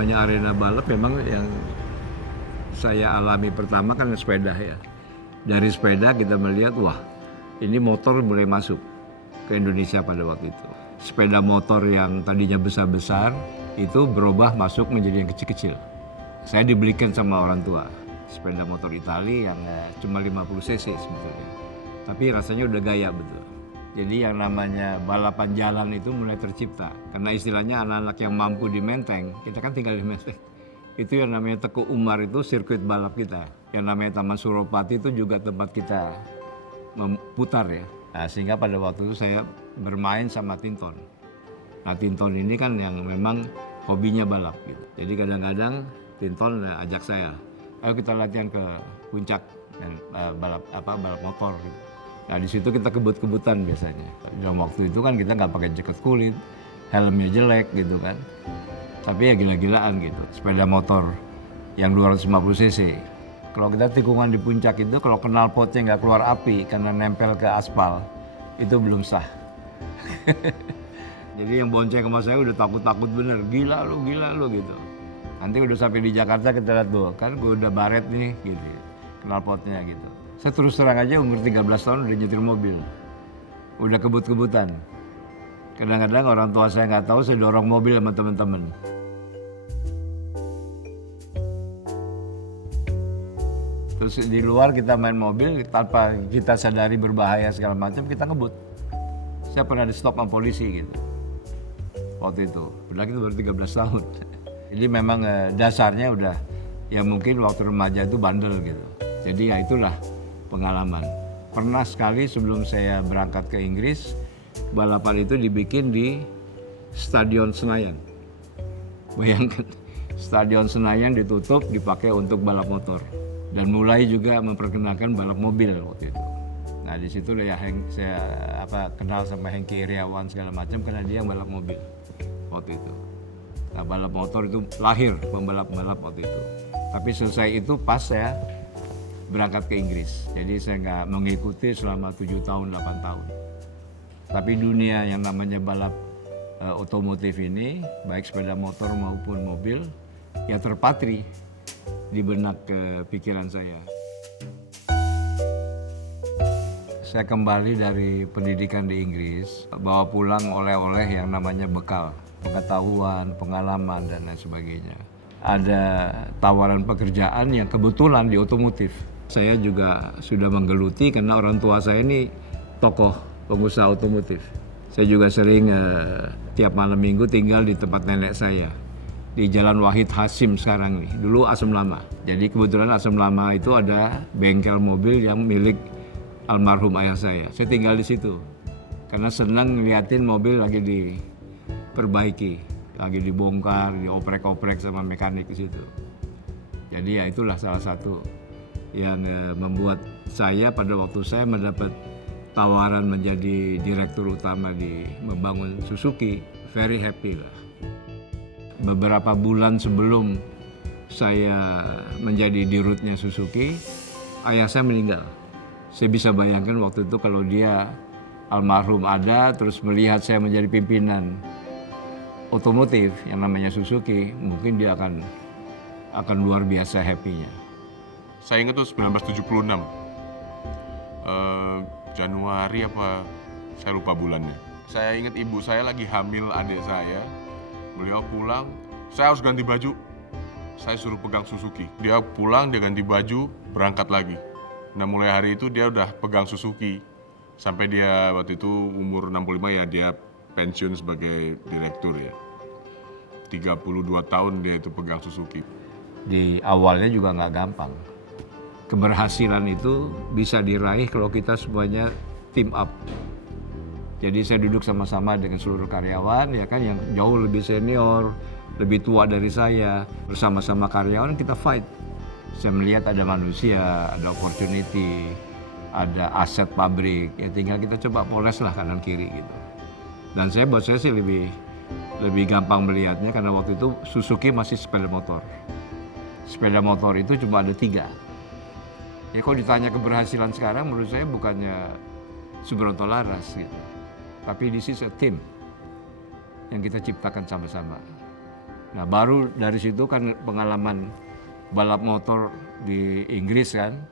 namanya arena balap memang yang saya alami pertama kan sepeda ya. Dari sepeda kita melihat, wah ini motor mulai masuk ke Indonesia pada waktu itu. Sepeda motor yang tadinya besar-besar itu berubah masuk menjadi yang kecil-kecil. Saya dibelikan sama orang tua sepeda motor Itali yang cuma 50 cc sebetulnya. Tapi rasanya udah gaya betul. Jadi yang namanya balapan jalan itu mulai tercipta. Karena istilahnya anak-anak yang mampu di Menteng, kita kan tinggal di Menteng. Itu yang namanya Teguh Umar itu sirkuit balap kita. Yang namanya Taman Suropati itu juga tempat kita memutar ya. Nah, sehingga pada waktu itu saya bermain sama Tinton. Nah Tinton ini kan yang memang hobinya balap gitu. Jadi kadang-kadang Tinton ajak saya, ayo kita latihan ke puncak dan balap motor. Gitu. Nah di situ kita kebut-kebutan biasanya. Dalam waktu itu kan kita nggak pakai jaket kulit, helmnya jelek gitu kan. Tapi ya gila-gilaan gitu. Sepeda motor yang 250 cc. Kalau kita tikungan di puncak itu, kalau knalpotnya nggak keluar api karena nempel ke aspal, itu belum sah. Jadi yang bonceng sama saya udah takut-takut bener, gila lu gitu. Nanti udah sampai di Jakarta kita lihat tuh, kan gue udah baret nih gitu, knalpotnya gitu. Saya terus terang aja umur 13 tahun udah nyetir mobil, udah kebut-kebutan. Kadang-kadang orang tua saya nggak tahu saya dorong mobil sama teman-teman. Terus di luar kita main mobil tanpa kita sadari berbahaya segala macam, kita ngebut. Saya pernah di stop sama polisi gitu. Waktu itu, udah kita baru 13 tahun. Jadi memang dasarnya udah, ya mungkin waktu remaja itu bandel gitu. Jadi ya itulah pengalaman. Pernah sekali sebelum saya berangkat ke Inggris, balapan itu dibikin di Stadion Senayan. Bayangkan, Stadion Senayan ditutup dipakai untuk balap motor. Dan mulai juga memperkenalkan balap mobil waktu itu. Nah di situ ya saya kenal sama Hengki Iriawan segala macam karena dia yang balap mobil waktu itu. Nah balap motor itu lahir pembalap-balap waktu itu. Tapi selesai itu pas saya berangkat ke Inggris. Jadi saya nggak mengikuti selama 7 tahun, 8 tahun. Tapi dunia yang namanya balap otomotif ini, baik sepeda motor maupun mobil, ya terpatri di benak pikiran saya. Saya kembali dari pendidikan di Inggris, bawa pulang oleh-oleh yang namanya bekal, pengetahuan, pengalaman, dan lain sebagainya. Ada tawaran pekerjaan yang kebetulan di otomotif. Saya juga sudah menggeluti karena orang tua saya ini tokoh pengusaha otomotif. Saya juga sering tiap malam minggu tinggal di tempat nenek saya. Di Jalan Wahid Hasim sekarang nih, dulu Asem Lama. Jadi kebetulan Asem Lama itu ada bengkel mobil yang milik almarhum ayah saya. Saya tinggal di situ karena senang ngeliatin mobil lagi diperbaiki, lagi dibongkar, dioprek-oprek sama mekanik di situ. Jadi ya itulah salah satu yang membuat saya pada waktu saya mendapat tawaran menjadi direktur utama di membangun Suzuki, very happy lah. Beberapa bulan sebelum saya menjadi dirutnya Suzuki, ayah saya meninggal. Saya bisa bayangkan waktu itu kalau dia almarhum ada, terus melihat saya menjadi pimpinan otomotif yang namanya Suzuki, mungkin dia akan luar biasa happy-nya. Saya ingat tuh 1976, Januari apa, saya lupa bulannya. Saya ingat ibu saya lagi hamil adik saya. Beliau pulang, saya harus ganti baju. Saya suruh pegang Suzuki. Dia pulang, dia ganti baju, berangkat lagi. Nah mulai hari itu dia udah pegang Suzuki. Sampai dia waktu itu umur 65 ya dia pensiun sebagai direktur ya. 32 tahun dia itu pegang Suzuki. Di awalnya juga nggak gampang. Keberhasilan itu bisa diraih kalau kita semuanya team up. Jadi saya duduk sama-sama dengan seluruh karyawan ya kan yang jauh lebih senior, lebih tua dari saya. Bersama-sama karyawan kita fight. Saya melihat ada manusia, ada opportunity, ada aset pabrik. Ya tinggal kita coba poles lah kanan kiri gitu. Dan buat saya sih lebih gampang melihatnya karena waktu itu Suzuki masih sepeda motor. Sepeda motor itu cuma ada 3. Ya kalau ditanya keberhasilan sekarang menurut saya bukannya Subroto Laras gitu. Tapi this is a team yang kita ciptakan sama-sama. Nah baru dari situ kan pengalaman balap motor di Inggris kan,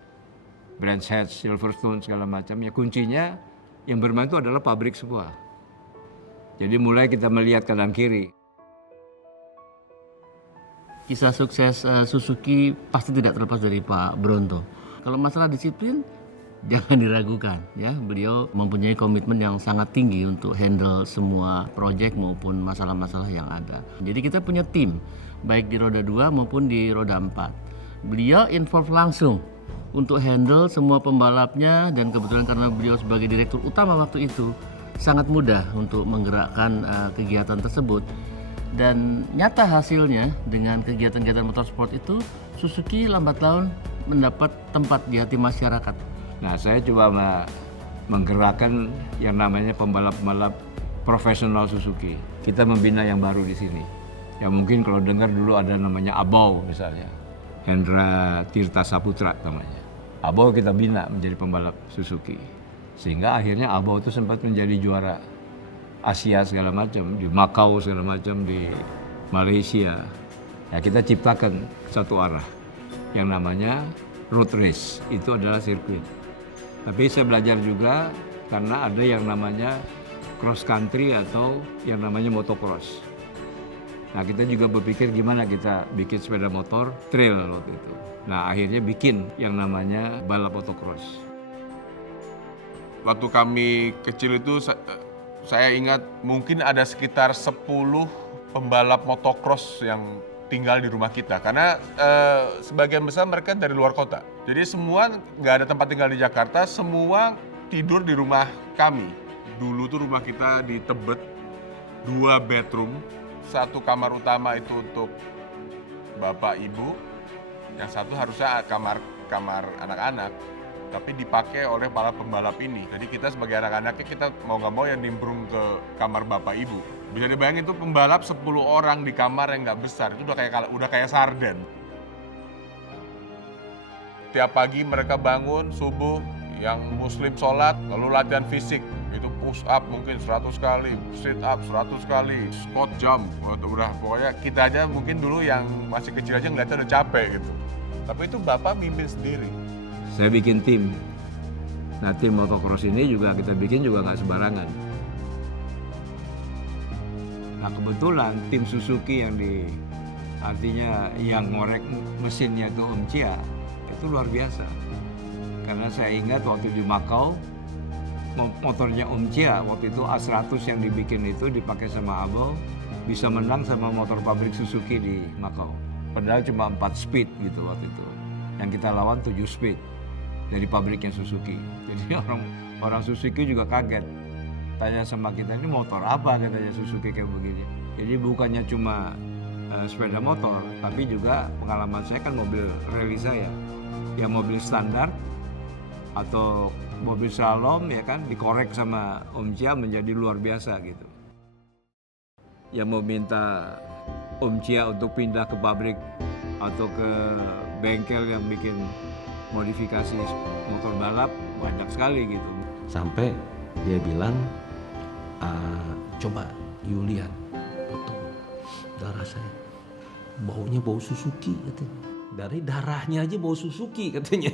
Brands Hatch, Silverstone segala macam. Ya kuncinya yang bermain itu adalah pabrik semua. Jadi mulai kita melihat kanan kiri. Kisah sukses Suzuki pasti tidak terlepas dari Pak Bronto. Kalau masalah disiplin, jangan diragukan ya. Beliau mempunyai komitmen yang sangat tinggi untuk handle semua proyek maupun masalah-masalah yang ada. Jadi kita punya tim, baik di roda 2 maupun di roda 4. Beliau involve langsung untuk handle semua pembalapnya, dan kebetulan karena beliau sebagai direktur utama waktu itu sangat mudah untuk menggerakkan kegiatan tersebut. Dan nyata hasilnya dengan kegiatan-kegiatan motorsport itu, Suzuki lambat laun mendapat tempat di hati masyarakat. Nah saya coba menggerakkan yang namanya pembalap-pembalap profesional Suzuki. Kita membina yang baru di sini. Ya mungkin kalau dengar dulu ada namanya Abau misalnya, Hendra Tirta Saputra namanya. Abau kita bina menjadi pembalap Suzuki. Sehingga akhirnya Abau itu sempat menjadi juara Asia segala macam, di Macau segala macam, di Malaysia. Ya kita ciptakan satu arah yang namanya road race, itu adalah sirkuit. Tapi saya belajar juga karena ada yang namanya cross country atau yang namanya motocross. Nah kita juga berpikir gimana kita bikin sepeda motor trail waktu itu. Nah akhirnya bikin yang namanya balap motocross. Waktu kami kecil itu saya ingat mungkin ada sekitar 10 pembalap motocross yang tinggal di rumah kita. Karena sebagian besar mereka dari luar kota. Jadi semua nggak ada tempat tinggal di Jakarta, semua tidur di rumah kami. Dulu tuh rumah kita di Tebet, 2 bedroom, 1 kamar utama itu untuk bapak ibu, yang satu harusnya kamar anak-anak. Tapi dipakai oleh para pembalap ini. Jadi kita sebagai anak-anaknya kita mau nggak mau yang nimbrung ke kamar bapak ibu. Bisa dibayangin itu pembalap 10 orang di kamar yang nggak besar, itu udah kayak sarden. Tiap pagi mereka bangun subuh, yang muslim sholat, lalu latihan fisik. Itu push up mungkin 100 kali, sit up 100 kali, squat jump. Udah pokoknya kita aja mungkin dulu yang masih kecil aja ngeliatnya udah capek gitu. Tapi itu bapak mimpin sendiri. Saya bikin tim. Nah tim motocross ini juga kita bikin juga nggak sembarangan. Nah kebetulan tim Suzuki artinya yang ngorek mesinnya itu Om Chia, itu luar biasa. Karena saya ingat waktu di Macau, motornya Om Chia waktu itu A100 yang dibikin itu dipakai sama Abel, bisa menang sama motor pabrik Suzuki di Macau. Padahal cuma 4 speed gitu waktu itu. Yang kita lawan 7 speed dari pabriknya Suzuki. Jadi orang Suzuki juga kaget. Tanya sama kita, ini motor apa katanya Suzuki kayak begini. Jadi bukannya cuma sepeda motor, tapi juga pengalaman saya kan mobil rally saya. Ya mobil standar atau mobil slalom ya kan dikorek sama Om Chia menjadi luar biasa gitu. Ya mau minta Om Chia untuk pindah ke pabrik atau ke bengkel yang bikin modifikasi motor balap banyak sekali gitu. Sampai dia bilang, coba you lihat, betul darah saya, baunya bau Suzuki katanya. Dari darahnya aja bau Suzuki katanya.